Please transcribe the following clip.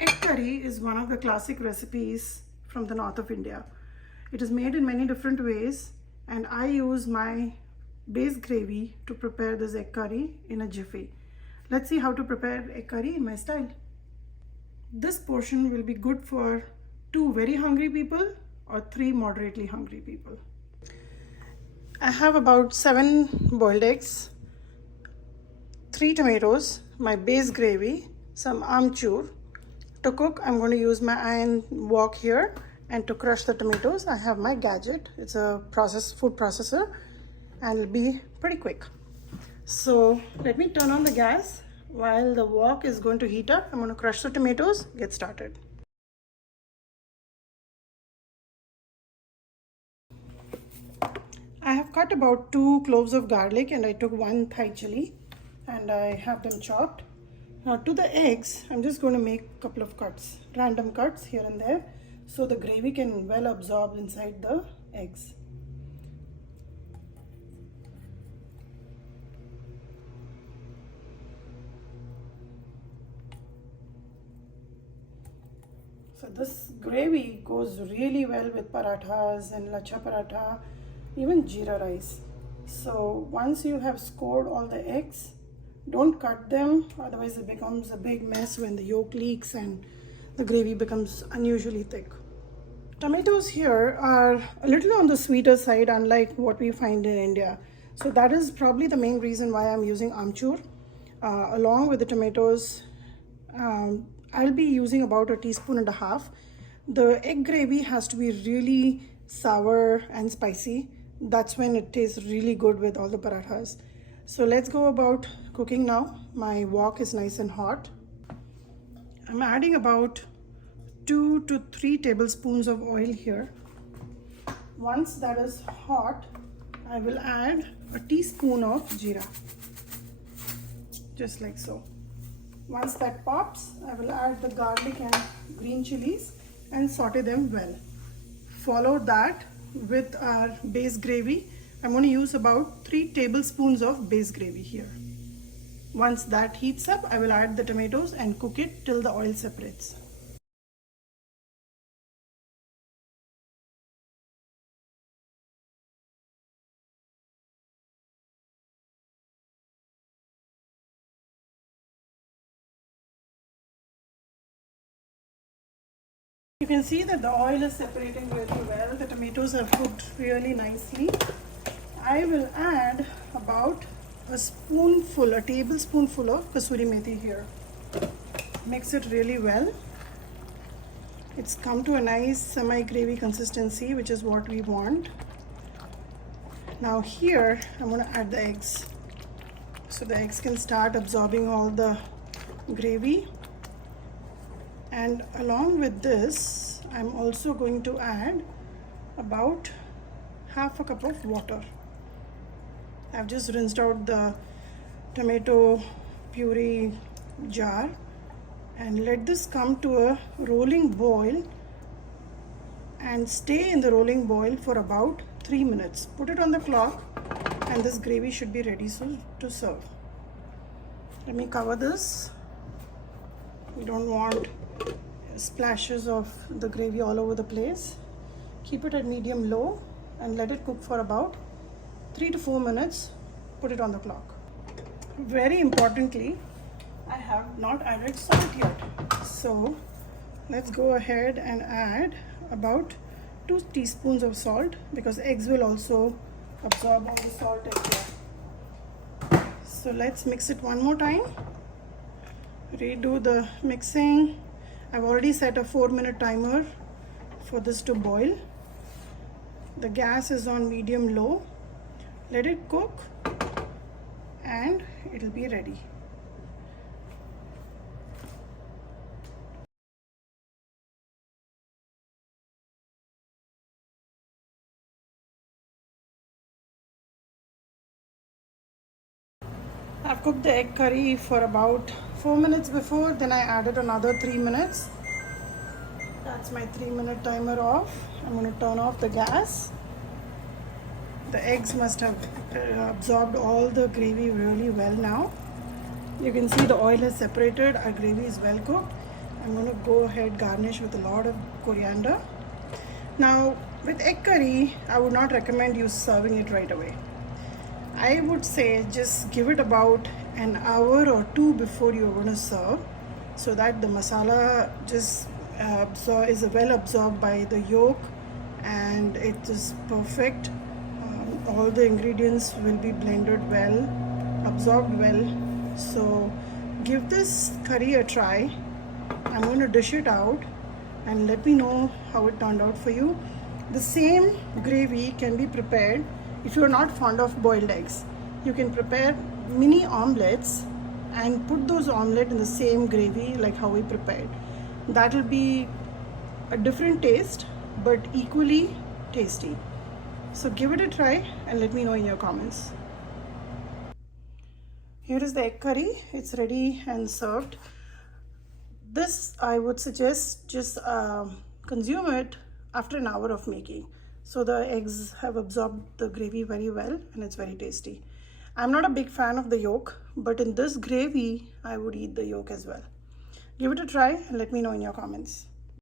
Egg curry is one of the classic recipes from the north of India. It is made in many different ways, and I use my base gravy to prepare this egg curry in a jiffy. Let's see how to prepare egg curry in my style. This portion will be good for 2 very hungry people or 3 moderately hungry people. I have about 7 boiled eggs, 3 tomatoes, my base gravy, some amchoor. To cook, I'm going to use my iron wok here, and to crush the tomatoes, I have my gadget. It's a food processor, and it'll be pretty quick. So let me turn on the gas. While the wok is going to heat up, I'm going to crush the tomatoes, get started. I have cut about 2 cloves of garlic, and I took 1 Thai chili, and I have them chopped. Now to the eggs, I'm just going to make a couple of cuts, random cuts here and there, so the gravy can well absorb inside the eggs. So this gravy goes really well with parathas and lacha paratha, even jeera rice. So once you have scored all the eggs, don't cut them, otherwise it becomes a big mess when the yolk leaks and the gravy becomes unusually thick. Tomatoes here are a little on the sweeter side, unlike what we find in India. So that is probably the main reason why I'm using amchoor. Along with the tomatoes, I'll be using about 1.5 teaspoons. The egg gravy has to be really sour and spicy. That's when it tastes really good with all the parathas. So let's go about cooking now. My wok is nice and hot. I'm adding about 2 to 3 tablespoons of oil here. Once that is hot, I will add 1 teaspoon of jeera, just like so. Once that pops, I will add the garlic and green chilies and saute them well. Follow that with our base gravy. I'm going to use about 3 tablespoons of base gravy here. Once that heats up, I will add the tomatoes and cook it till the oil separates. You can see that the oil is separating really well. The tomatoes have cooked really nicely. I will add about a tablespoonful of Kasoori Methi here. Mix it really well. It's come to a nice semi-gravy consistency, which is what we want. Now here, I'm going to add the eggs. So the eggs can start absorbing all the gravy. And along with this, I'm also going to add about half a cup of water. I've just rinsed out the tomato puree jar and let this come to a rolling boil and stay in the rolling boil for about 3 minutes. Put it on the clock and this gravy should be ready to serve. Let me cover this. We don't want splashes of the gravy all over the place. Keep it at medium-low and let it cook for about 3 to 4 minutes. Put it on the clock. Very importantly, I have not added salt yet. So let's go ahead and add about 2 teaspoons of salt, because eggs will also absorb all the salt in here. So let's mix it one more time. Redo the mixing. I've already set a 4-minute timer for this to boil. The gas is on medium-low. Let it cook and it'll be ready. I've cooked the egg curry for about 4 minutes before, then I added another 3 minutes. That's my 3-minute timer off. I'm going to turn off the gas. The eggs must have absorbed all the gravy really well now. You can see the oil has separated, our gravy is well cooked. I'm going to go ahead garnish with a lot of coriander. Now with egg curry, I would not recommend you serving it right away. I would say just give it about an hour or two before you're going to serve, so that the masala just is well absorbed by the yolk and it is perfect. All the ingredients will be blended well, absorbed well. So give this curry a try. I'm going to dish it out and let me know how it turned out for you. The same gravy can be prepared if you're not fond of boiled eggs. You can prepare mini omelets and put those omelets in the same gravy like how we prepared. That will be a different taste but equally tasty. So give it a try and let me know in your comments. Here is the egg curry. It's ready and served. This I would suggest just consume it after an hour of making. So the eggs have absorbed the gravy very well and it's very tasty. I'm not a big fan of the yolk, but in this gravy, I would eat the yolk as well. Give it a try and let me know in your comments.